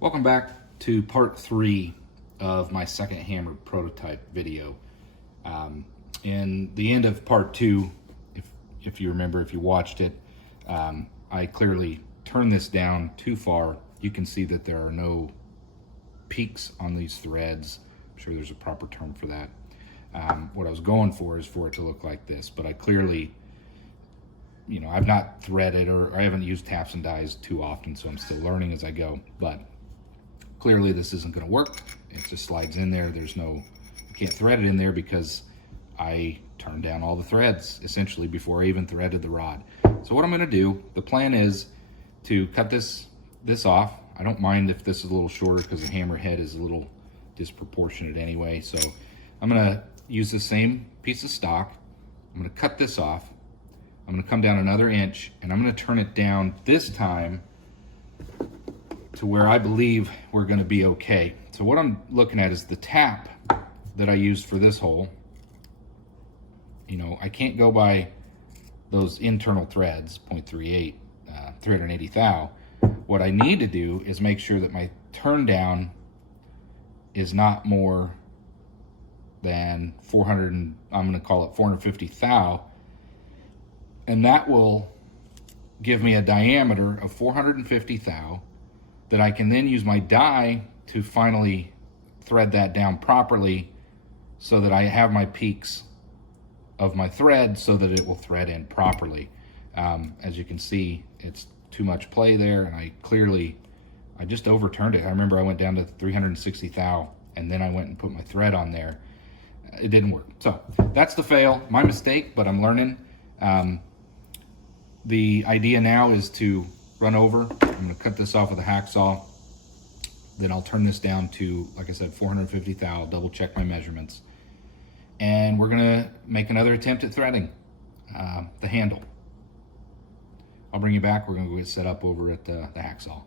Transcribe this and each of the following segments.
Welcome back to part 3 of my second hammer prototype video. In the end of part 2, if you remember, if you watched it, I clearly turned this down too far. You can see that there are no peaks on these threads. I'm sure there's a proper term for that. What I was going for is for it to look like this, but I clearly, I've not threaded or I haven't used taps and dies too often, so I'm still learning as I go. But clearly this isn't going to work. It just slides in there. I can't thread it in there because I turned down all the threads essentially before I even threaded the rod. So what I'm going to do, the plan is to cut this off. I don't mind if this is a little shorter because the hammer head is a little disproportionate anyway. So I'm going to use the same piece of stock. I'm going to cut this off. I'm going to come down another inch and I'm going to turn it down this time to where I believe we're going to be okay. So what I'm looking at is the tap that I used for this hole. I can't go by those internal threads, 0.38, 380 thou. What I need to do is make sure that my turn down is not more than 400, I'm going to call it 450 thou, and that will give me a diameter of 450 thou that I can then use my die to finally thread that down properly so that I have my peaks of my thread so that it will thread in properly. As you can see, it's too much play there, and I just overturned it. I remember I went down to 360 thou and then I went and put my thread on there. It didn't work. So that's the fail, my mistake, but I'm learning. The idea now is to run over. I'm going to cut this off with a hacksaw. Then I'll turn this down to, like I said, 450 thou, double check my measurements. And we're going to make another attempt at threading the handle. I'll bring you back. We're going to go get set up over at the hacksaw.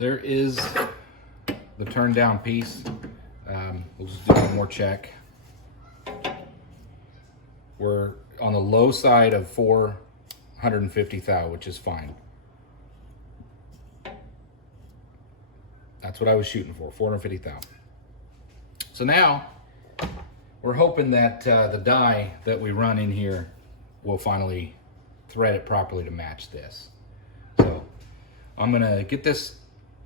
There is the turn down piece. We'll just do one more check. We're on the low side of 450 thou, which is fine. That's what I was shooting for, 450 thou. So now we're hoping that the die that we run in here will finally thread it properly to match this. So I'm gonna get this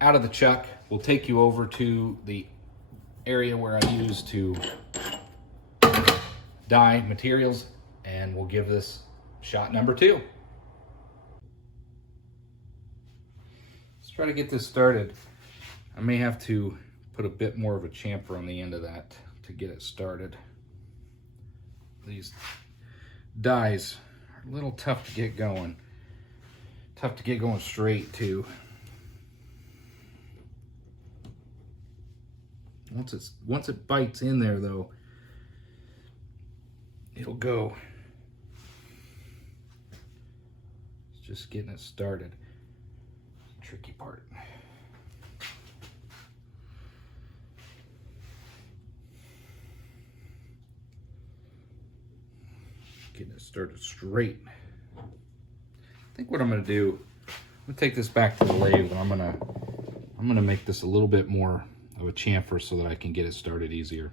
out of the chuck. We'll take you over to the area where I use to dye materials, and we'll give this shot number 2. Let's try to get this started. I may have to put a bit more of a chamfer on the end of that to get it started. These dies are a little tough to get going. Tough to get going straight too. Once it bites in there though, it'll go. It's just getting it started. Tricky part. Getting it started straight. I think what I'm gonna do, I'm gonna take this back to the lathe, and I'm gonna make this a little bit more of a chamfer so that I can get it started easier.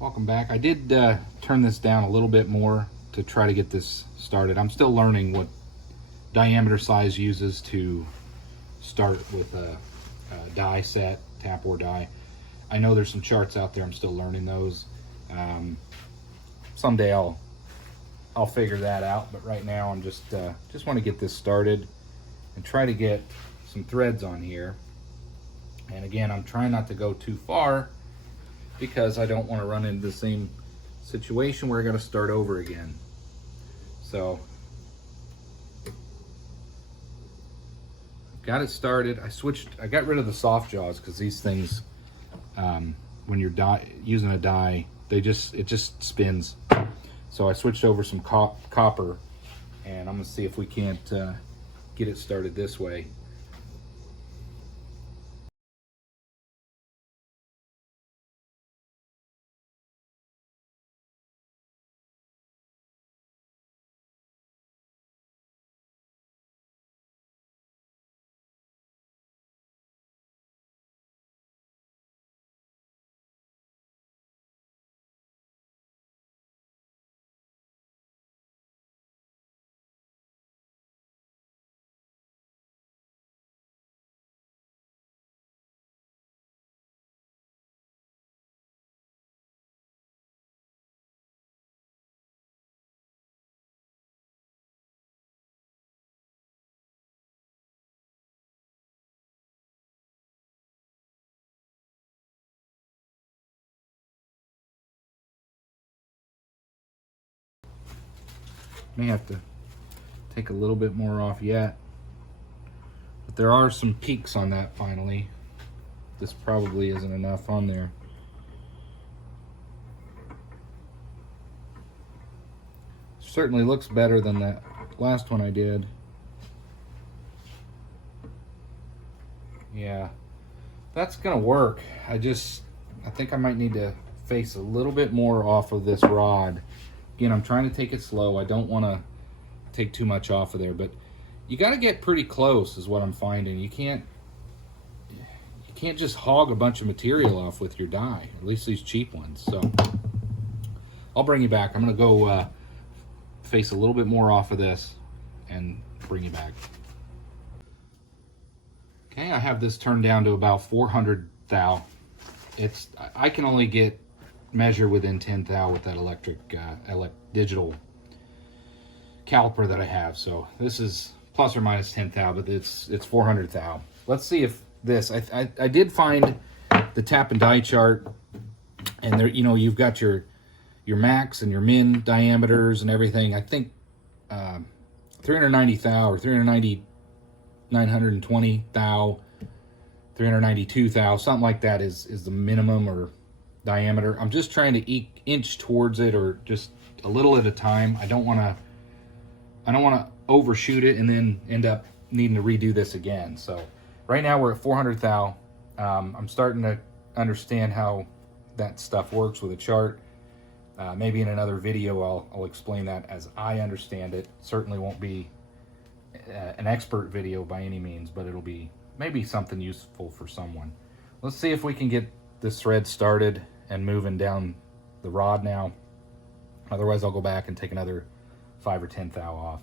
Welcome back. I did turn this down a little bit more to try to get this started. I'm still learning what diameter size uses to start with a die set, tap or die. I know there's some charts out there. I'm still learning those. Someday I'll figure that out, but right now I'm just want to get this started and try to get some threads on here. And again, I'm trying not to go too far because I don't want to run into the same situation where I got to start over again. So got it started. I got rid of the soft jaws because these things, when you're using a die, it just spins. So I switched over some copper, and I'm gonna see if we can't get it started this way. May have to take a little bit more off yet, but there are some peaks on that finally. This probably isn't enough on there. Certainly looks better than that last one I did. Yeah, that's gonna work. I think I might need to face a little bit more off of this rod. Again, I'm trying to take it slow. I don't want to take too much off of there, but you got to get pretty close is what I'm finding. You can't just hog a bunch of material off with your die, at least these cheap ones. So I'll bring you back. I'm going to go face a little bit more off of this and bring you back. Okay, I have this turned down to about 400 thou. I can only measure within 10 thou with that digital caliper that I have. So this is plus or minus 10 thou, but it's 400 thou. Let's see if this, I did find the tap and die chart, and there, you know, you've got your max and your min diameters and everything. I think 390 thou or 920 thou, 392 thou, something like that is the minimum or diameter. I'm just trying to inch towards it, or just a little at a time. I don't want to overshoot it and then end up needing to redo this again. So right now we're at 400 thou. I'm starting to understand how that stuff works with a chart. Maybe in another video I'll explain that as I understand it. Certainly won't be an expert video by any means, but it'll be maybe something useful for someone. Let's see if we can get this thread started and moving down the rod now. Otherwise I'll go back and take another 5 or 10 thou off.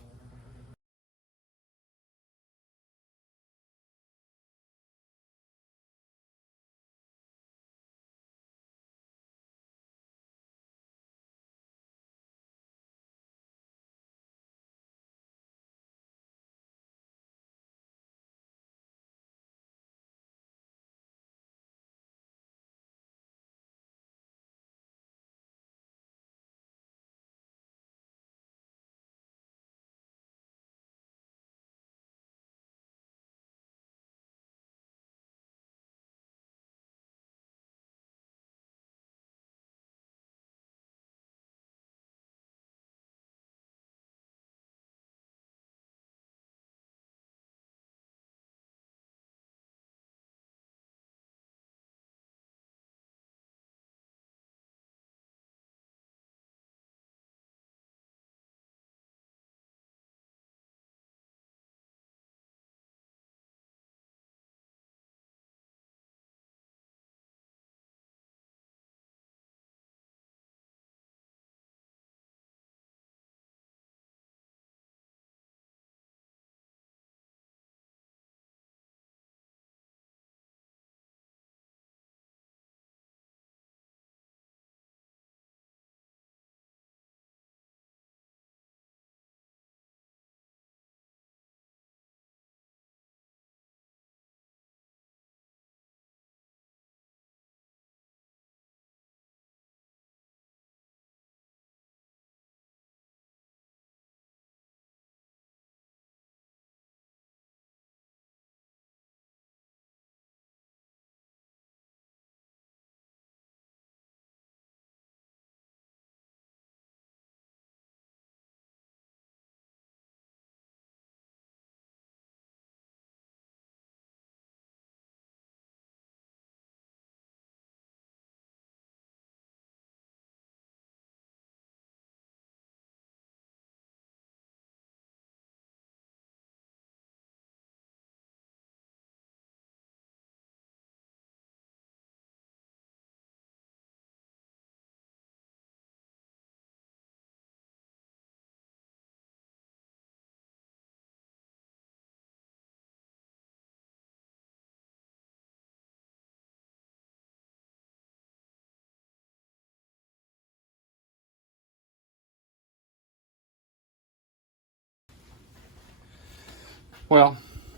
Well,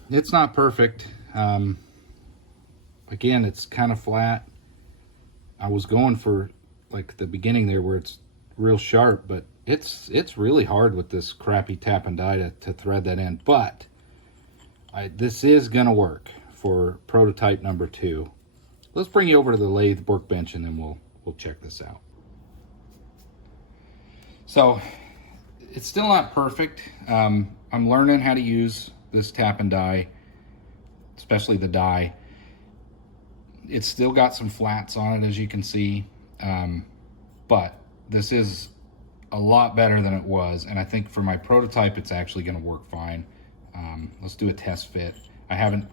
it's not perfect. Again, it's kind of flat. I was going for like the beginning there where it's real sharp, but it's really hard with this crappy tap and die to thread that in. But this is gonna work for prototype number 2. Let's bring you over to the lathe workbench and then we'll check this out. So it's still not perfect. I'm learning how to use this tap and die, especially the die. It's still got some flats on it, as you can see, but this is a lot better than it was, and I think for my prototype it's actually going to work fine. Let's do a test fit. I haven't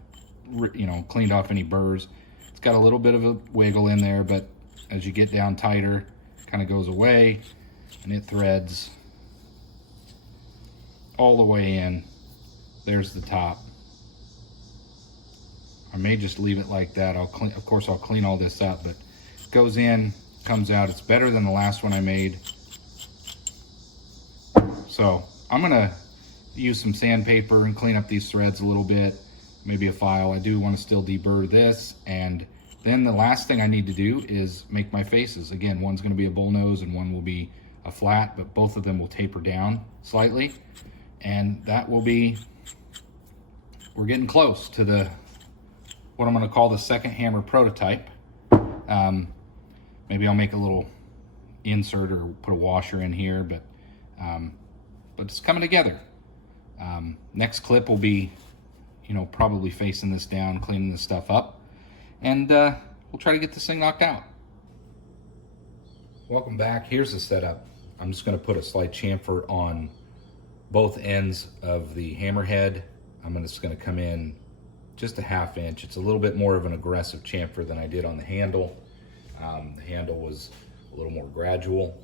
cleaned off any burrs. It's got a little bit of a wiggle in there, but as you get down tighter, it kind of goes away and it threads all the way in. There's the top. I may just leave it like that. I'll clean, of course I'll clean all this up, but it goes in, comes out. It's better than the last one I made. So I'm gonna use some sandpaper and clean up these threads a little bit, maybe a file. I do want to still deburr this, and then the last thing I need to do is make my faces. Again, one's going to be a bull nose and one will be a flat, but both of them will taper down slightly, and that will be, we're getting close to the, what I'm going to call the second hammer prototype. Maybe I'll make a little insert or put a washer in here, but it's coming together. Next clip will be, probably facing this down, cleaning this stuff up, and we'll try to get this thing knocked out. Welcome back. Here's the setup. I'm just going to put a slight chamfer on both ends of the hammerhead. I'm just going to come in just a 1/2 inch. It's a little bit more of an aggressive chamfer than I did on the handle. The handle was a little more gradual.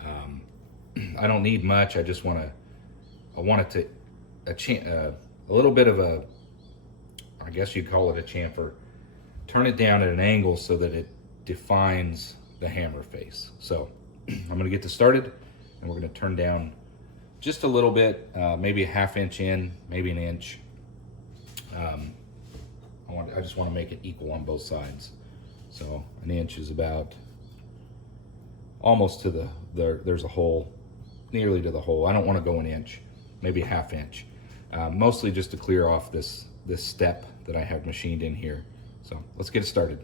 I don't need much. I just want to, a little bit of a, I guess you'd call it a chamfer. Turn it down at an angle so that it defines the hammer face. So I'm going to get this started, and we're going to turn down just a little bit, maybe a 1/2 inch in, maybe an inch. I just want to make it equal on both sides. So an inch is about almost to there's a hole, nearly to the hole. I don't want to go an inch, maybe a 1/2 inch. Mostly just to clear off this step that I have machined in here. So let's get it started.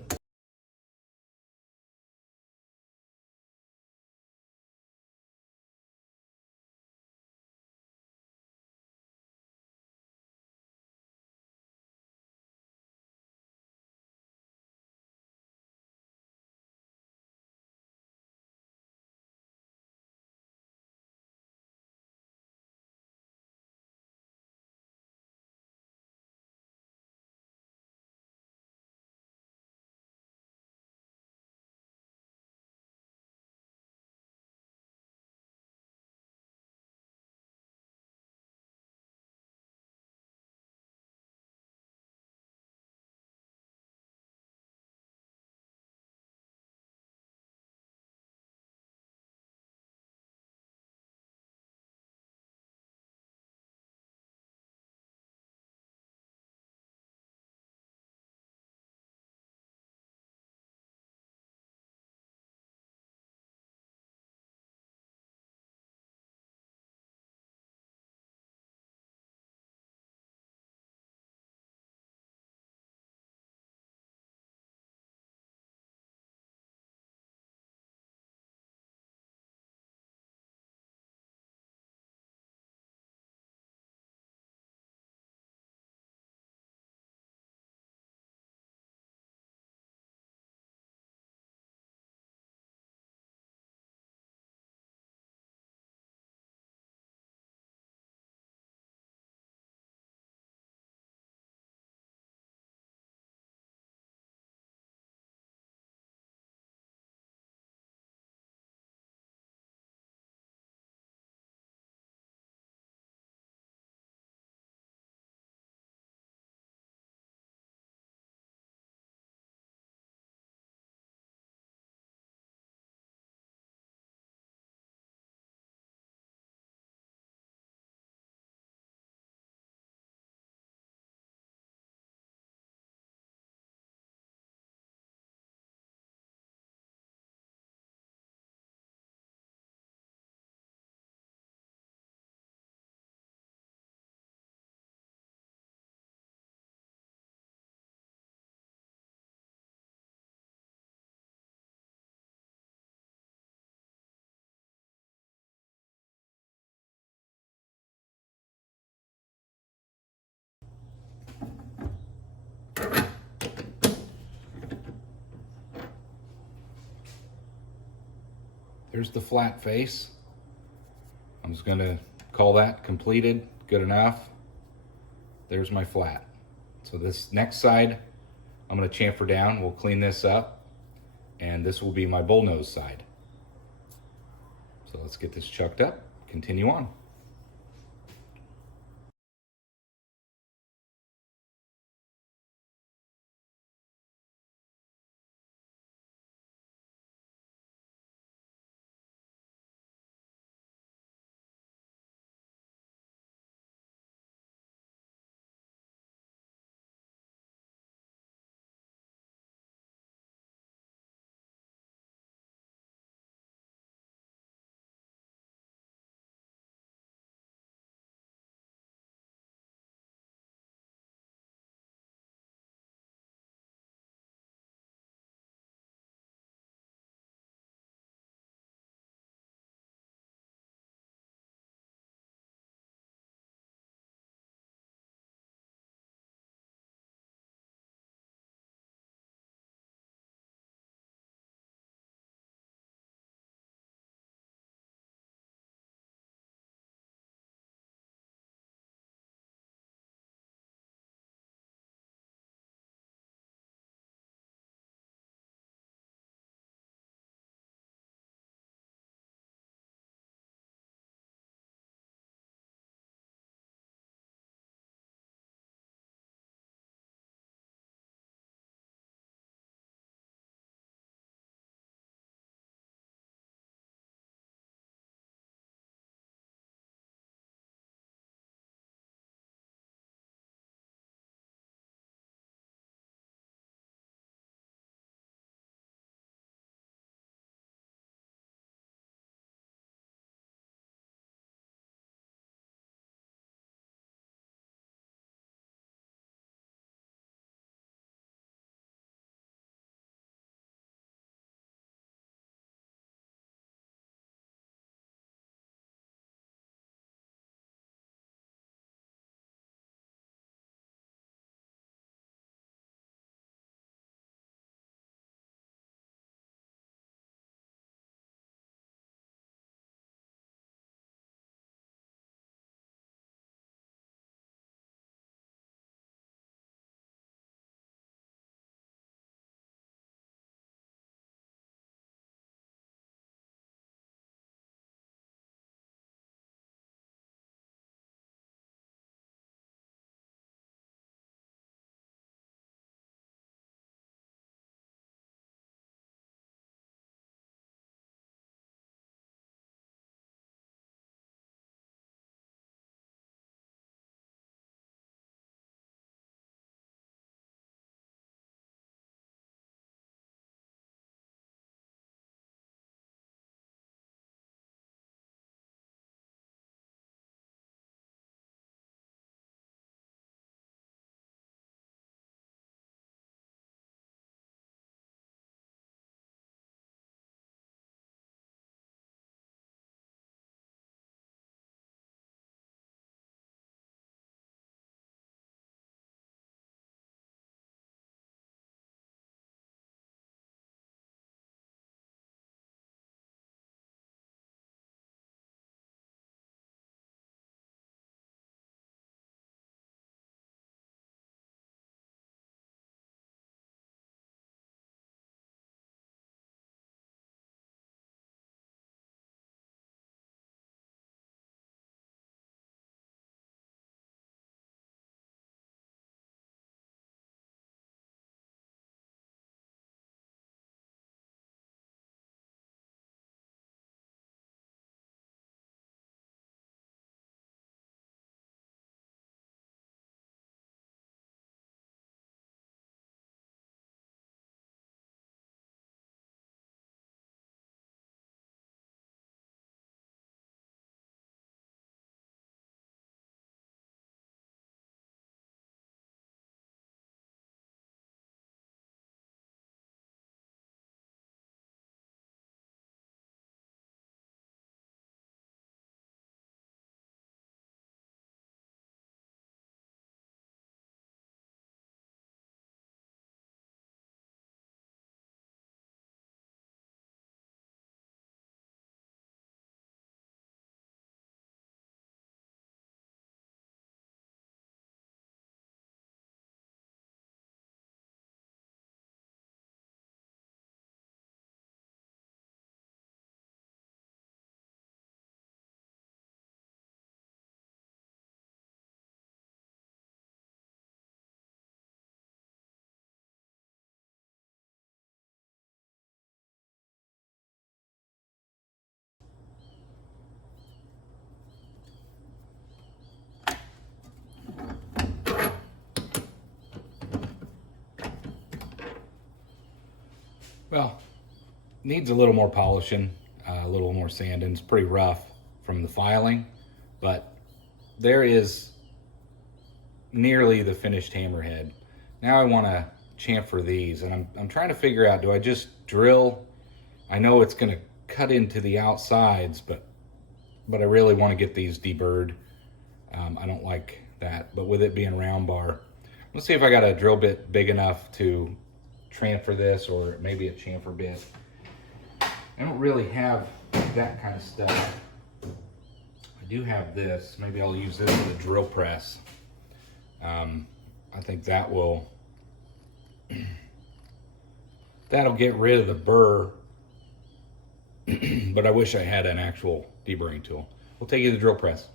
There's the flat face. I'm just going to call that completed, good enough. There's my flat. So this next side, I'm going to chamfer down. We'll clean this up, and this will be my bullnose side. So let's get this chucked up, continue on. Well, needs a little more polishing, a little more sanding. It's pretty rough from the filing, but there is nearly the finished hammerhead. Now I want to chamfer these, and I'm trying to figure out, do I just drill? I know it's going to cut into the outsides, but I really want to get these deburred. I don't like that, but with it being round bar, let's see if I got a drill bit big enough to transfer this, or maybe a chamfer bit. I don't really have that kind of stuff. I do have this. Maybe I'll use this with a drill press. I think that will that'll get rid of the burr, but I wish I had an actual deburring tool. We'll take you to the drill press.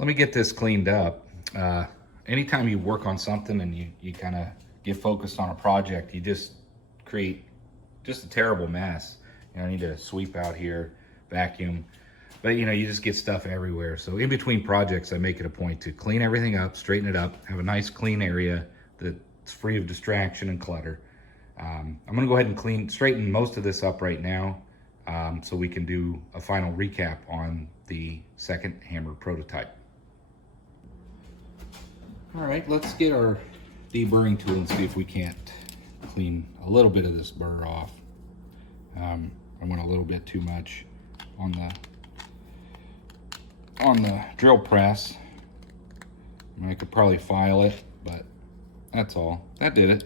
Let me get this cleaned up. Anytime you work on something and you kind of get focused on a project, you just create just a terrible mess. You know, I need to sweep out here, vacuum, but you know, you just get stuff everywhere. So in between projects, I make it a point to clean everything up, straighten it up, have a nice clean area that's free of distraction and clutter. I'm gonna go ahead and straighten most of this up right now, so we can do a final recap on the second hammer prototype. All right, let's get our deburring tool and see if we can't clean a little bit of this burr off. I went a little bit too much on the drill press. I mean, I could probably file it, but that's all. That did it.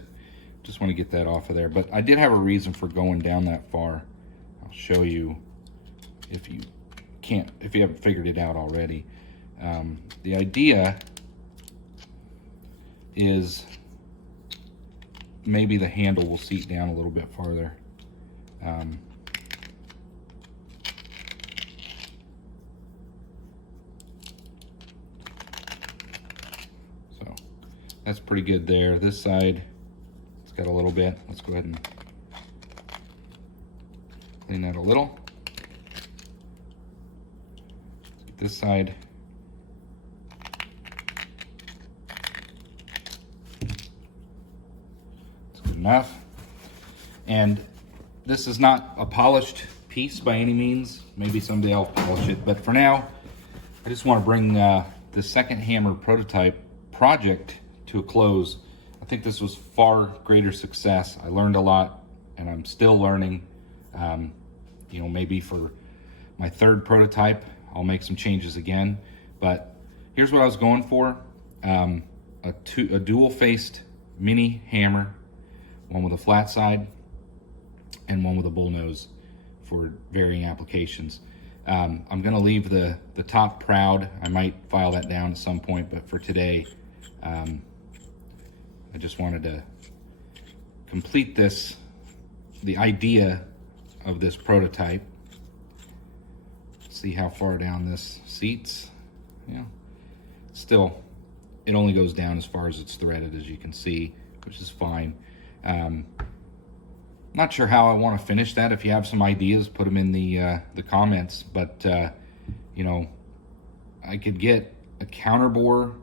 Just want to get that off of there. But I did have a reason for going down that far. I'll show you if you haven't figured it out already. The idea is maybe the handle will seat down a little bit farther. So that's pretty good there. This side, it's got a little bit. Let's go ahead and clean that a little. This side. Enough. And this is not a polished piece by any means. Maybe someday I'll polish it, but for now I just want to bring the second hammer prototype project to a close. I think this was far greater success. I learned a lot and I'm still learning. You know, maybe for my third prototype I'll make some changes again, but here's what I was going for. A dual faced mini hammer, one with a flat side and one with a bull nose for varying applications. I'm going to leave the top proud. I might file that down at some point, but for today, I just wanted to complete the idea of this prototype. See how far down this seats. Yeah, still, it only goes down as far as it's threaded, as you can see, which is fine. Not sure how I want to finish that. If you have some ideas, put them in the comments. But you know, I could get a counterbore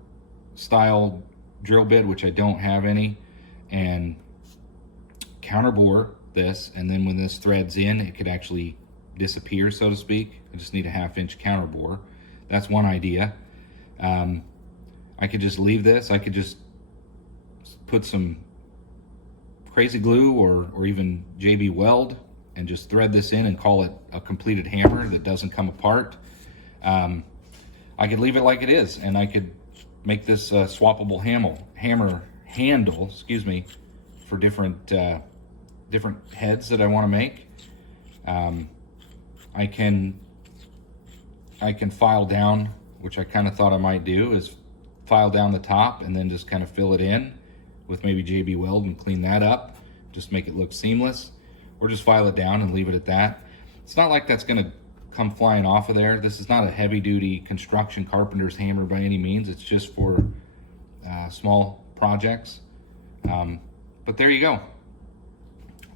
style drill bit, which I don't have any, and counterbore this, and then when this threads in, it could actually disappear, so to speak. I just need a 1/2 inch counterbore. That's one idea. I could just leave this. I could just put some crazy glue or even JB Weld and just thread this in and call it a completed hammer that doesn't come apart. I could leave it like it is, and I could make this swappable hammer handle, excuse me, for different heads that I want to make. I can file down, which I kind of thought I might do, is file down the top and then just kind of fill it in with maybe JB Weld and clean that up, just make it look seamless, or just file it down and leave it at that. It's not like that's going to come flying off of there. This is not a heavy-duty construction carpenter's hammer by any means. It's just for small projects. But there you go.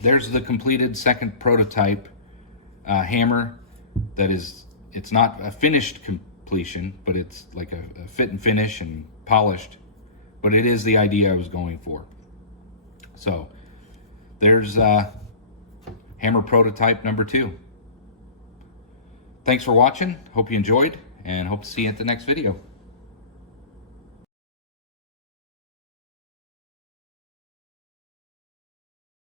There's the completed second prototype hammer. That is, it's not a finished completion, but it's like a fit and finish and polished, but it is the idea I was going for. So there's hammer prototype number 2. Thanks for watching. Hope you enjoyed, and hope to see you at the next video.